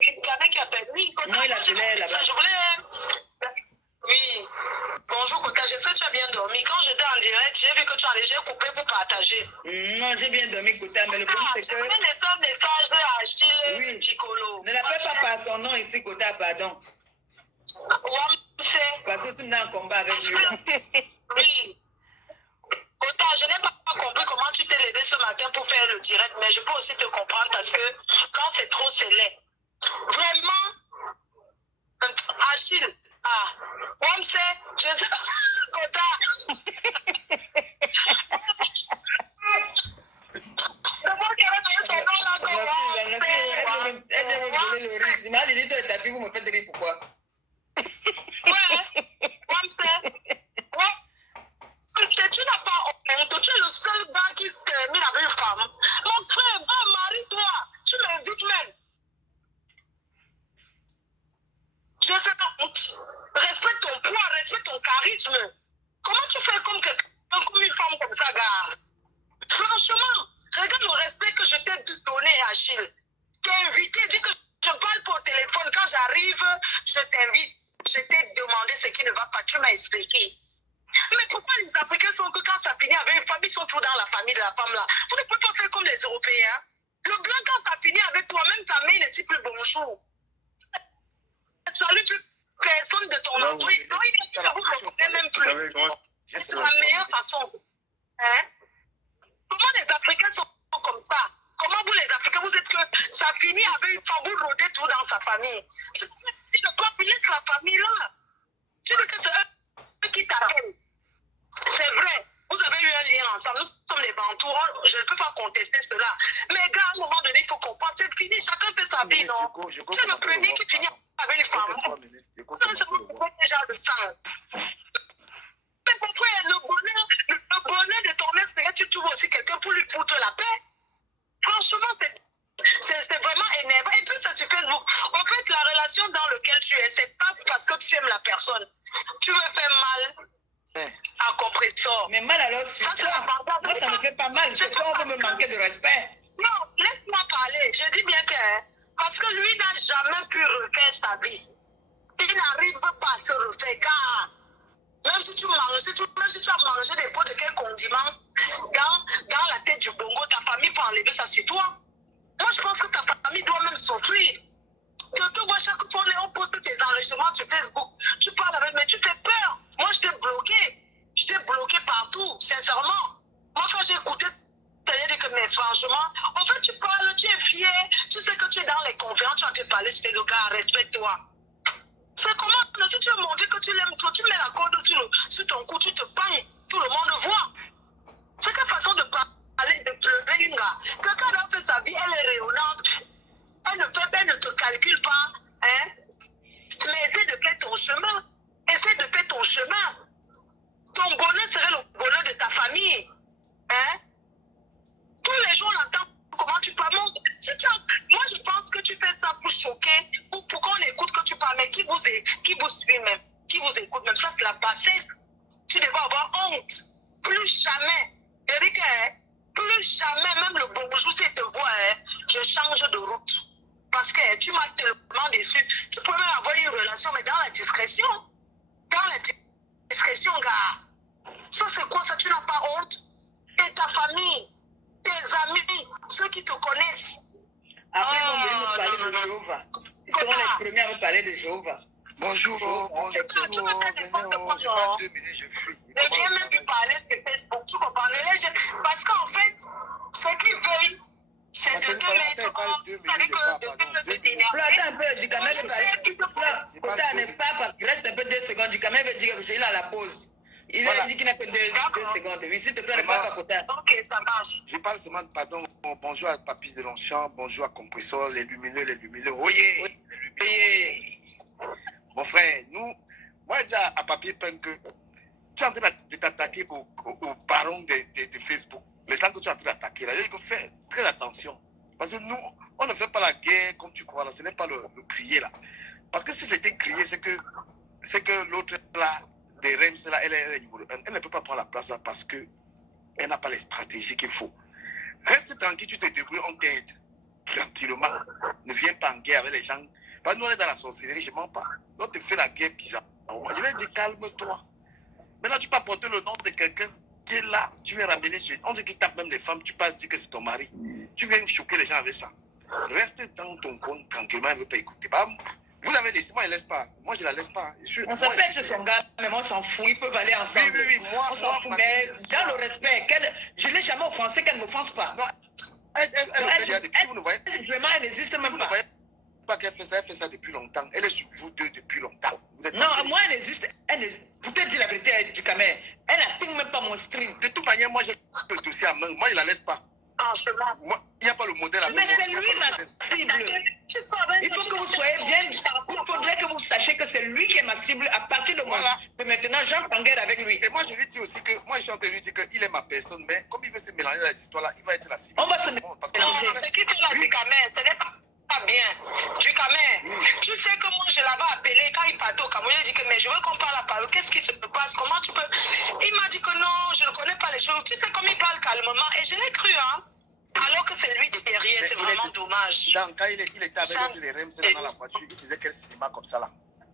Quelqu'un qui appelle. Oui, non, il appelait là-bas. Oui. Bonjour, Kota. J'espère que tu as bien dormi. Quand j'étais en direct, j'ai vu que tu as déjà coupé pour partager. Non, j'ai bien dormi, Kota, mais le problème, c'est que... J'ai laissé un message à Achille Chikolo. Ne l'appelle pas par son nom ici, Kota, pardon. Parce que tu me en combat avec lui. Oui. Kota, je n'ai pas compris comment tu t'es levé ce matin pour faire le direct, mais je peux aussi te comprendre parce que quand c'est trop, c'est laid. Vraiment, Achille, on sait, je sais pas, Kota. Elle vient me voler le riz. Si mal, il dit, ta fille, vous me faites rire, pourquoi? Ouais, on sait. Tu n'as pas honte, tu es le seul gars qui termine avec une femme. Mon frère, marie-toi, tu m'invites même. Je fais pas honte. Respecte ton poids, respecte ton charisme. Comment tu fais comme une femme comme ça, gars? Franchement, regarde le respect que je t'ai donné, Achille. T'es invité, dis que je parle pour téléphone. Quand j'arrive, je t'invite. Je t'ai demandé ce qui ne va pas, tu m'as expliqué. Mais pourquoi les Africains sont que quand ça finit avec une famille, ils sont toujours dans la famille de la femme là? Vous ne pouvez pas faire comme les Européens. Le blanc, quand ça finit avec toi, même ta mère ne dit plus bonjour. Salut plus personne de ton entourage. Non, il ne vous reconnaît même plus. C'est la meilleure façon. Hein? Comment les Africains sont comme ça? Comment vous les Africains, vous êtes que ça finit avec une femme, vous rôdez tout dans sa famille. Tu ne dois plus laisser la famille là. Tu dis que c'est eux qui t'appellent. C'est vrai, vous avez eu un lien ensemble, nous sommes les Bantous, je ne peux pas contester cela. Mais gars, à un moment donné, il faut comprendre, c'est fini, chacun fait sa vie, non? Tu es le premier qui finit avec une femme. Vous avez déjà le sang. Mais mon frère, le bonheur de ton ex, tu trouves aussi quelqu'un pour lui foutre la paix. Franchement, c'est vraiment énervant. Et puis, ça sur Facebook. En fait, la relation dans laquelle tu es, c'est pas parce que tu aimes la personne. Tu veux faire mal à compressor. Mais mal alors, ça, moi, ça me fait pas mal. C'est toi, on veut me manquer de respect. Non, laisse-moi parler. Je dis bien que... Parce que lui n'a jamais pu refaire sa vie. Il n'arrive pas à se refaire, car... Même si tu manges, même si tu as mangé des pots de quel condiment dans la tête du Bongo, ta famille peut enlever ça sur toi. Moi, je pense que ta famille doit même souffrir. Que tu vois chaque fois on poste tes enregistrements sur Facebook, tu parles avec, mais tu fais peur. Moi, je t'ai bloqué. Je t'ai bloqué partout, sincèrement. Moi, quand j'ai écouté, t'allais dire que, mais franchement, en fait, tu parles, tu es fier, tu sais que tu es dans les conférences, tu as te parler sur Facebook, respecte-toi. C'est comment, si tu veux montrer que tu l'aimes, tu mets la corde sur ton cou, tu te pagnes, tout le monde voit. C'est quelle façon de parler, de pleurer une gars. Quelqu'un a fait sa vie, elle est rayonnante, elle ne te calcule pas, hein. Mais essaie de faire ton chemin. Essaie de faire ton chemin. Ton bonheur serait le bonheur de ta famille. Hein? Tous les jours, on entend comment tu parles. Moi, je pense que tu fais ça pour choquer, pour qu'on écoute que tu parles, mais qui vous suit même, qui vous écoute même. Ça, c'est la bassesse. Tu devrais avoir honte. Plus jamais. Eric, plus jamais, même le bonjour, si te voit, je change de route. Parce que tu m'as tellement déçu. Tu peux même avoir une relation, mais dans la discrétion. Dans la discrétion, gars. Ça, c'est quoi ça? Tu n'as pas honte? Et ta famille, tes amis, ceux qui te connaissent. Après, ils vont venir me parler de Jéhovah. Ils seront les premiers à me parler de Jéhovah. Bonjour, bonjour. Tu me fais n'importe quoi, non? Ne viens même plus parler sur Facebook. Tu comprends? Parce qu'en fait, ce qu'ils veulent, c'est de te mettre en... C'est-à-dire que de t'énerver. Attends un peu, du quand même reste un peu 2 secondes. Du quand même veut dire que je suis là à la pause. Il a dit qu'il n'a que 2 secondes. Oui, s'il te plaît, ne pas papoter. Ok, ça marche. Je parle seulement de pardon. Bonjour à Papy de Longchamp, bonjour à Compressor, les lumineux. Oui, oui. Mon frère, moi déjà à Papier Peine que tu es en train de t'attaquer au baron de Facebook. Les gens que tu es en train d'attaquer là, il faut faire très attention. Parce que nous, on ne fait pas la guerre comme tu crois là, ce n'est pas le crier là. Parce que si c'était crier, c'est que l'autre là, des Rems là, elle est numéro 1. Elle ne peut pas prendre la place là parce qu'elle n'a pas les stratégies qu'il faut. Reste tranquille, tu te débrouilles, on t'aide. tranquillement. Ne viens pas en guerre avec les gens. Parce que nous, on est dans la sorcellerie, je ne mens pas. On te fait la guerre bizarre. Je lui ai dit, calme-toi. Maintenant, tu peux porter le nom de quelqu'un qui est là. Tu viens ramener sur. On dit qu'il tape même les femmes. Tu peux dire que c'est ton mari. Tu viens choquer les gens avec ça. Reste dans ton coin tranquillement. Elle ne veut pas écouter. Bah, vous avez laissé. Moi, je ne laisse pas. Moi, je ne la laisse pas. On s'appelle que son gars, mais moi, on s'en fout. Ils peuvent aller ensemble. Oui. On s'en fout. Mais dans le respect, je ne l'ai jamais offensée, qu'elle ne m'offense pas. Non, elle vraiment, elle n'existe même pas. Pas qu'elle fait ça, elle fait ça depuis longtemps. Elle est sur vous deux depuis longtemps. Non, moi, elle existe. Pour te dire la vérité, du Camer, elle n'applique même pas mon stream. De toute manière, moi, j'ai le dossier à main. Moi, je ne la laisse pas. Moi, il n'y a pas le modèle à main. Mais c'est lui ma cible. Il faut que vous soyez bien. Il faudrait que vous sachiez que c'est lui qui est ma cible à partir de moi. De maintenant, j'entre en guerre avec lui. Et moi, je lui dis aussi que moi, je suis en train de lui dire qu'il est ma personne, mais comme il veut se mélanger dans les histoires-là, il va être la cible. On va se mélanger. Ce qui te l'a dit, Camer, ce n'est pas bien. Du Camer, tu sais que moi, je l'avais appelé quand il partait au Cameroun. Il a dit que mais je veux qu'on parle à parole. Qu'est-ce qui se passe? Comment tu peux. Il m'a dit que non, je ne connais pas les choses. Tu sais comme il parle calmement. Et je l'ai cru, hein. Alors que c'est lui derrière, c'est vraiment dommage. Quand il était avec les REM, c'est dans la voiture, il disait quel cinéma comme ça là.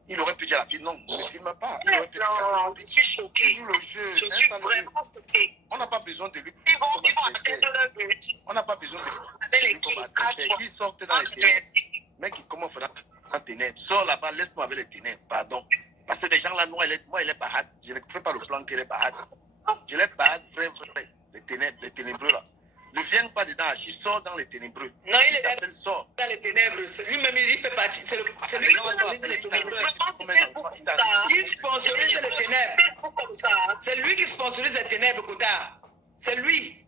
Il aurait pu dire à la fille, non, ne filme pas. Il aurait pu dire, non, je suis choquée. le jeu. Je suis vraiment choquée. On n'a pas besoin de lui. Ils vont atteindre leur but. On n'a pas besoin de lui. Qui sortent dans les ténèbres. Mec, comment faire dans les ténèbres? Sors là-bas, laisse-moi avec les ténèbres, pardon. Parce que les gens là, moi, il est barade. Je ne fais pas le plan qu'il est barade. Je l'ai barade, vrai. Les ténébreux là. Ne viens pas dedans, il sort dans les ténébreux. Non, il est dans les ténèbres. Lui-même, il fait partie. C'est lui qui sponsorise les ténébreux. Il sponsorise les ténèbres. C'est lui qui sponsorise les ténèbres, Koutard. C'est lui.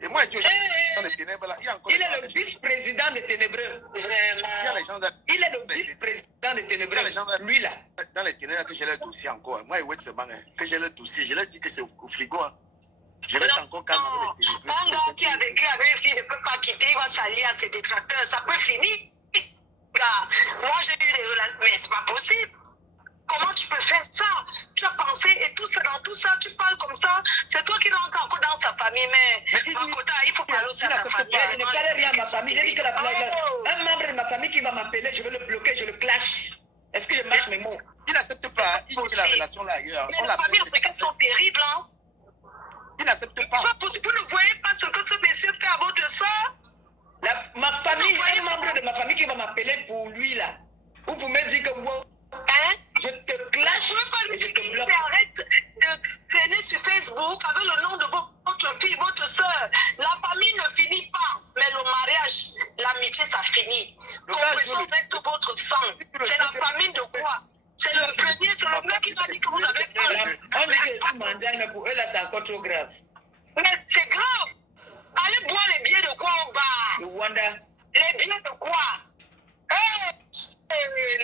Et moi, je dans les ténèbres là. Il est le vice-président des ténébreux. Il est le vice-président des ténébreux. Lui là. Dans les ténèbres, que j'ai le dossier encore. Moi, que j'ai le dossier. Je l'ai dit que c'est au frigo. Je reste encore calme avec les télévisions. Un gars qui a vécu avec une fille ne peut pas quitter, il va s'allier à ses détracteurs. Ça peut finir. Car moi, j'ai eu des relations, mais c'est pas possible. Comment tu peux faire ça? Tu as pensé et tout ça, dans tout ça, tu parles comme ça. C'est toi qui rentres encore dans sa famille, mais Makota, il faut parler aussi à ta famille. Je ne parle rien à ma famille. J'ai dit que un membre de ma famille qui va m'appeler, je vais le bloquer, je le clash. Est-ce que je mâche mes mots? Il n'accepte pas. Il dit que la relation là ailleurs. Mais les familles africaines sont terribles, hein? Il n'accepte pas. Vous ne voyez pas ce que ce monsieur fait à votre soeur? Ma famille, un membre de ma famille qui va m'appeler pour lui là. Ou pour me dire que wow, je te clash et je te bloque. Arrête de traîner sur Facebook avec le nom de votre fille, votre soeur. La famille ne finit pas, mais le mariage, l'amitié, ça finit. Compréhension reste votre sang. C'est la famille de quoi? C'est le premier, c'est le mec qui m'a dit que vous avez pas. On dit que je suis mondial, mais pour eux là, c'est encore trop grave. Mais c'est grave. Allez boire les billets de quoi au bar? Le Wanda. Les billets de quoi?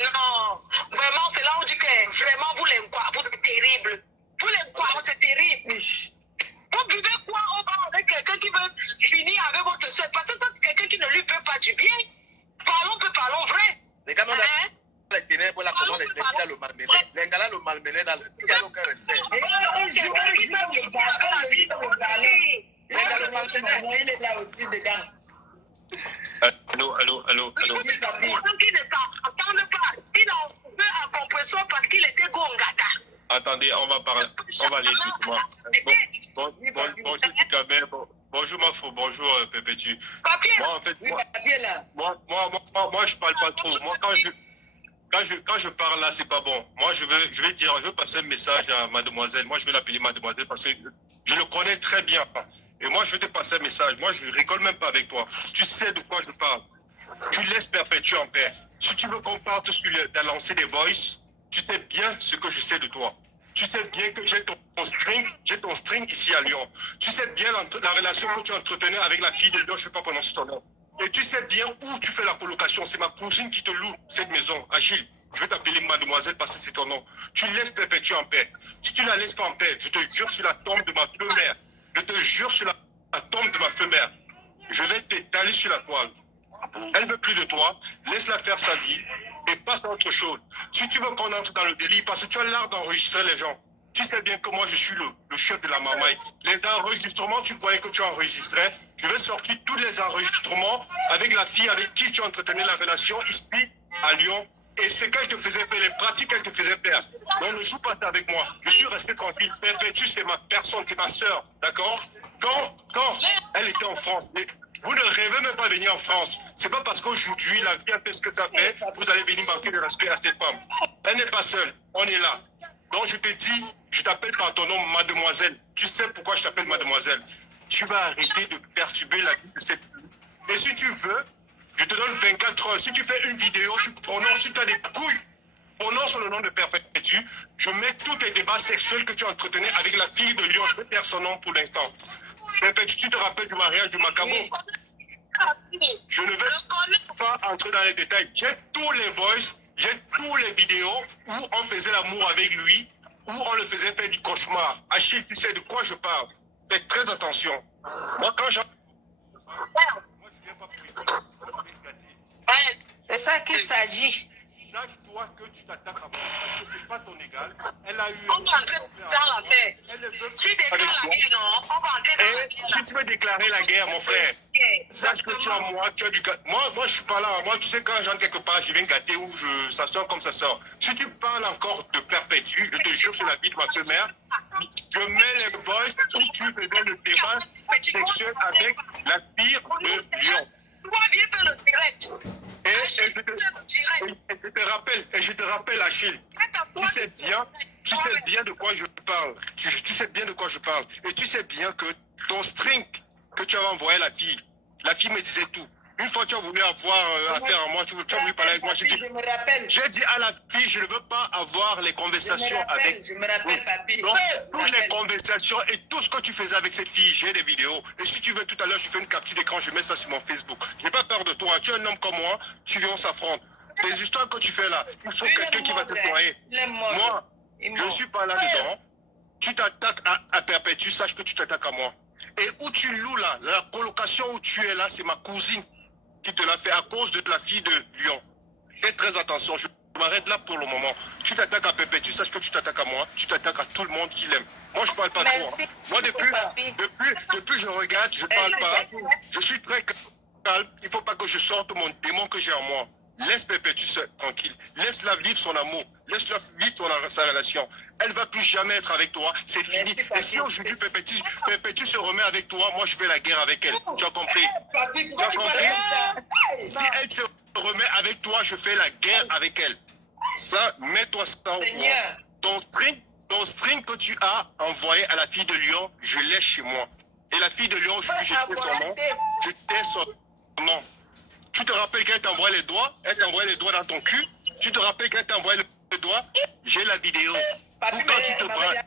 Non. Vraiment, c'est là où on dit que vraiment, vous les quoi? Vous êtes terrible. Vous les quoi? C'est terrible. Vous buvez quoi au bar avec quelqu'un qui veut finir avec votre soeur? Parce que c'est quelqu'un qui ne lui veut pas du bien. Parlons vrai. Les gars, les ténèbres, là, comment les gars le malmenaient. Les gars là le malmenaient dans le. Il n'y a aucun respect. Il est là aussi dedans. Allô. Qui ne t'entend pas. Il a ouvert un compresseur parce qu'il était gongata. Attendez, on va parler. On va aller moi. Bonjour Ducamel. Bonjour Mafo. Bonjour Pépétu. Moi en fait, moi je parle pas trop. Moi quand je parle là, c'est pas bon. Moi je veux passer un message à mademoiselle. Moi je vais l'appeler mademoiselle parce que je le connais très bien. Et moi je veux te passer un message. Moi je rigole même pas avec toi. Tu sais de quoi je parle. Tu laisses Perpétue en paix. Si tu veux qu'on parte sur la lancée des voice, tu sais bien ce que je sais de toi. Tu sais bien que j'ai ton string ici à Lyon. Tu sais bien la relation que tu entretenais avec la fille de Lyon, je ne sais pas prononcer son nom. Et tu sais bien où tu fais la colocation. C'est ma cousine qui te loue cette maison. Achille, je vais t'appeler mademoiselle parce que c'est ton nom. Tu laisses Perpétue en paix. Si tu ne la laisses pas en paix, je te jure sur la tombe de ma feu-mère. Je te jure sur la tombe de ma feu-mère. Je vais t'étaler sur la toile. Elle ne veut plus de toi. Laisse-la faire sa vie et passe à autre chose. Si tu veux qu'on entre dans le délit, parce que tu as l'art d'enregistrer les gens. Tu sais bien que moi, je suis le chef de la mamaille. Les enregistrements, tu croyais que tu enregistrais. Je vais sortir tous les enregistrements avec la fille avec qui tu entretenais la relation ici, à Lyon. Et ce qu'elle te faisait faire, les pratiques qu'elle te faisait faire. Donc ne joue pas ça avec moi. Je suis resté tranquille. Perpétue, c'est ma personne, c'est ma soeur. D'accord? Quand elle était en France, vous ne rêvez même pas de venir en France. C'est pas parce qu'aujourd'hui, la vie a fait ce que ça fait, vous allez venir manquer de respect à cette femme. Elle n'est pas seule. On est là. Donc je te dis, je t'appelle par ton nom, mademoiselle. Tu sais pourquoi je t'appelle mademoiselle. Tu vas arrêter de perturber la vie de cette fille. Et si tu veux, je te donne 24 heures. Si tu fais une vidéo, tu prononces, si tu as des couilles, prononce le nom de Perpétue. Je mets tous tes débats sexuels que tu entretenais avec la fille de Lyon. Je vais taire son nom pour l'instant. Perpétue, tu te rappelles du mariage du Macabo? Je ne vais pas entrer dans les détails. J'ai tous les voices, j'ai tous les vidéos où on faisait l'amour avec lui, où on le faisait faire du cauchemar. Achille, tu sais de quoi je parle. Fais très attention. Moi, quand je... C'est ça qu'il s'agit. Sache-toi que tu t'attaques à moi parce que c'est pas ton égal. Elle a eu. On va entrer dans l'affaire. Elle ne veut Tu déclares la guerre, non? On va entrer dans la guerre. si tu veux déclarer la guerre, mon frère, sache que tu as moi, tu as du. Moi, je suis pas là. Moi, tu sais, quand j'entre quelque part, je viens gâter ou ça sort comme ça sort. Si tu parles encore de Perpétue, je te jure sur la vie de ma mère, je mets les voices où tu faisais le débat sexuel avec la fille de Lyon. Tu vois bien faire le direct. Et je te rappelle, Achille, tu sais bien de quoi je parle. Tu sais bien de quoi je parle. Et tu sais bien que ton string que tu avais envoyé à la fille me disait tout. Une fois tu as voulu avoir affaire à moi, tu as voulu parler avec moi, j'ai dit à la fille, je ne veux pas avoir les conversations avec... Je me rappelle, papi. Donc, toutes les conversations et tout ce que tu faisais avec cette fille, j'ai des vidéos. Et si tu veux, tout à l'heure, je fais une capture d'écran, je mets ça sur mon Facebook. Je n'ai pas peur de toi. Tu es un homme comme moi, tu viens, on s'affronte. Les histoires que tu fais là, il faut quelqu'un qui va te soigner. Moi, je ne suis pas là-dedans. Tu t'attaques à Perpétue, sache que tu t'attaques à moi. Et où tu loues là, la colocation où tu es là, c'est ma cousine qui te l'a fait à cause de la fille de Lyon. Fais très attention, je m'arrête là pour le moment. Tu t'attaques à Perpétue, sache que tu t'attaques à moi, tu t'attaques à tout le monde qui l'aime. Moi, je parle pas trop. Hein. Moi, depuis je regarde, je parle pas. Je suis très calme. Il ne faut pas que je sorte mon démon que j'ai en moi. Laisse Perpétue tranquille. Laisse-la vivre son amour. Laisse-la vivre sa relation. Elle ne va plus jamais être avec toi. C'est fini. Et si aujourd'hui Perpétue se remet avec toi, moi je fais la guerre avec elle. Tu as compris? Tu as compris? Si elle se remet avec toi, je fais la guerre avec elle. Ça, mets-toi ça au courant. Ton string que tu as envoyé à la fille de Lyon, je l'ai chez moi. Et la fille de Lyon, aujourd'hui, je tais son nom. Je tais son nom. Tu te rappelles qu'elle t'envoie les doigts? Elle t'envoie les doigts dans ton cul? Tu te rappelles qu'elle t'envoie le doigt? J'ai la vidéo. Ou quand tu te braques.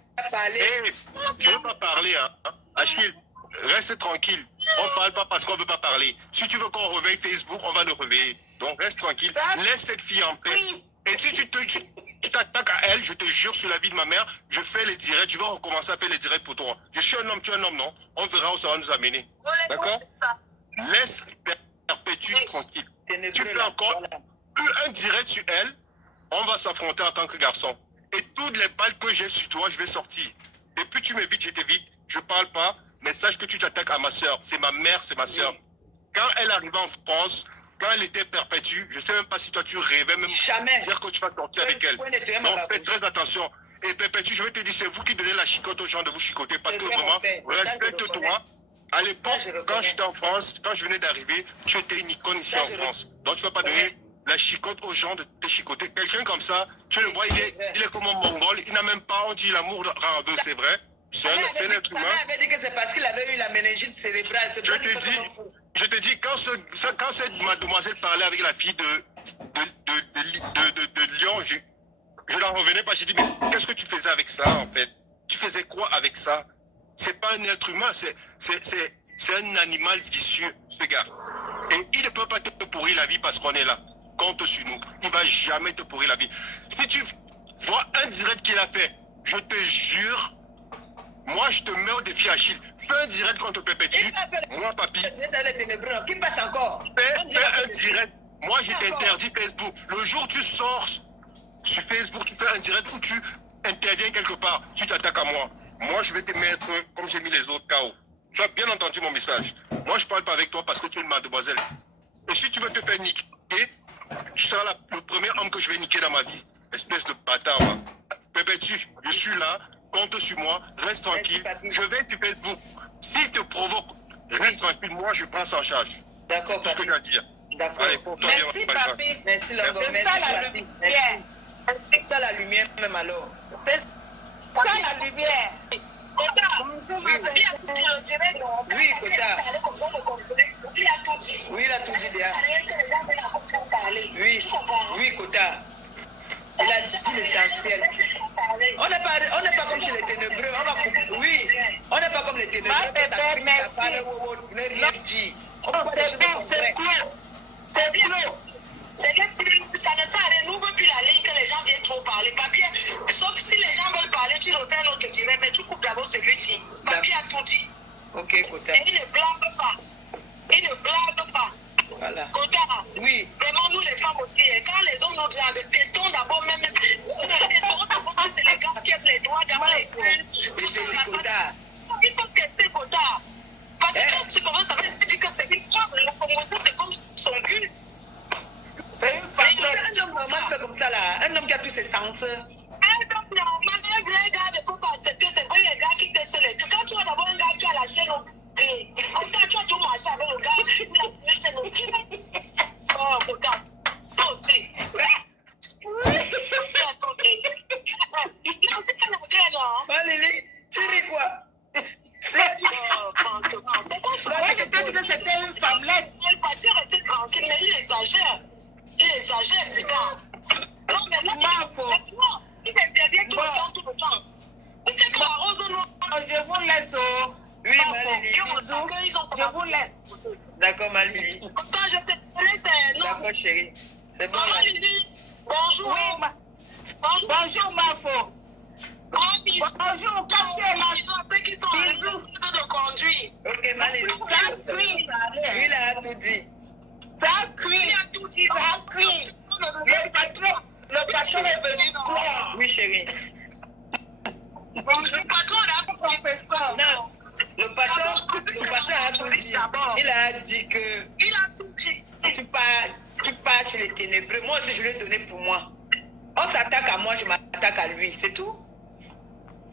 Je ne veux pas parler, hein. Achille, reste tranquille. On ne parle pas parce qu'on ne veut pas parler. Si tu veux qu'on réveille Facebook, on va le réveiller. Donc reste tranquille. Laisse cette fille en paix. Et si tu t'attaques à elle, je te jure sur la vie de ma mère, je fais les directs. Je vais recommencer à faire les directs pour toi. Je suis un homme, tu es un homme, non? On verra où ça va nous amener. D'accord? Laisse Perpétue tranquille. Tu fais encore un direct sur elle, on va s'affronter en tant que garçon. Et toutes les balles que j'ai sur toi, je vais sortir. Et plus tu m'évites, je t'évite. Je parle pas, mais sache que tu t'attaques à ma soeur. C'est ma mère, c'est ma soeur. Quand elle arrivait en France, quand elle était Perpétue, je ne sais même pas si toi tu rêvais même dire que tu vas sortir avec elle. Donc fais très attention. Et Perpétue, je vais te dire, c'est vous qui donnez la chicote aux gens de vous chicoter. Parce que vraiment, respecte-toi. À l'époque, quand j'étais en France, quand je venais d'arriver, tu étais une icône ici en France. Donc, tu ne vas pas donner la chicote aux gens de te chicoter. Quelqu'un comme ça, tu le vois, il est comme un mongol. Il n'a même pas, on dit l'amour rend aveugle, c'est vrai. C'est un être humain. avait dit que c'est parce qu'il avait eu la méningite cérébrale. Je te dis, quand cette mademoiselle parlait avec la fille de Lyon, je n'en revenais pas. J'ai dit, mais qu'est-ce que tu faisais avec ça, en fait? Tu faisais quoi avec ça? C'est pas un être humain, c'est un animal vicieux, ce gars. Et il ne peut pas te pourrir la vie parce qu'on est là. Compte sur nous. Il ne va jamais te pourrir la vie. Si tu vois un direct qu'il a fait, je te jure, moi je te mets au défi Achille. Fais un direct contre Perpétue. Moi, papi. Qui passe encore? Fais un direct. Moi, je t'interdis Facebook. Le jour où tu sors sur Facebook, tu fais un direct où tu interviens quelque part, tu t'attaques à moi. Moi, je vais te mettre comme j'ai mis les autres KO. Tu as bien entendu mon message. Moi, je ne parle pas avec toi parce que tu es une mademoiselle. Et si tu veux te faire niquer, tu seras le premier homme que je vais niquer dans ma vie. Espèce de bâtard. Pépétu, je suis là, compte sur moi, reste tranquille. Je vais te faire vous. S'il te provoque, reste tranquille, moi je prends ça en charge. D'accord, tout ce que j'ai à dire. D'accord. Merci, papi. Merci, Longo. C'est ça la lumière. C'est ça la lumière, même alors. C'est ça la lumière. Oui, Kota. Oui, il a tout dit déjà. Oui, Kota. Il a dit l'essentiel. On n'est pas comme chez les ténébreux. Oui, on n'est pas comme les ténébreux. C'est ça ne sert à rien. Nous ne veut plus la ligne que les gens viennent trop parler. Papier, sauf si les gens veulent parler, tu refais un autre direct, mais tu coupes d'abord celui-ci. Papier a tout dit. Ok, Kota. Et il ne blague pas. Il ne blague pas. Voilà. Kota, oui. Vraiment, nous les femmes aussi, quand les hommes nous draguent, testons d'abord même. Testons d'abord que c'est les gars qui aiment les doigts dans les culs. Tout ça, il faut tester Kota. Parce que quand tu commences à dire que c'est une femme, le Congolais, c'est comme son cul. Un homme comme ça là, un homme qui a tous ses sens. Un homme normal, un vrai gars ne peut pas accepter, c'est pas les gars qui testent les trucs. Quand tu vas d'abord un gars qui a la chaîne au pied, quand tu as tout marché avec le gars, il a la chaîne au pied. Oh, Kota, toi aussi. Lili, tu dis quoi? Moi, je t'ai dit que c'était une femmelette. Elle partit rester tranquille, mais il exagère. Il exagère, putain. Non, mais là, il intervient tout le temps. Tu sais que la rose noire. Je vous laisse. Oui, Malili. Je vous laisse. D'accord, Malili. Quand je te laisse, non. D'accord, chérie. C'est bon. Malili, bonjour. Oui, bonjour, Mafo. Bonjour, quand tu es là. Ceux qui sont en train de conduire. Ok, Malili. Ça cuit. Lui, il a tout dit. Ça cuit. Il a tout dit. Ça cuit. Le patron est venu voir. Oui, chérie. Le patron là, Non. Le patron a tout dit. Il a dit que il a tout dit. tu pars chez les ténébreux. Moi aussi, je lui ai donné pour moi. On s'attaque à moi, je m'attaque à lui. C'est tout.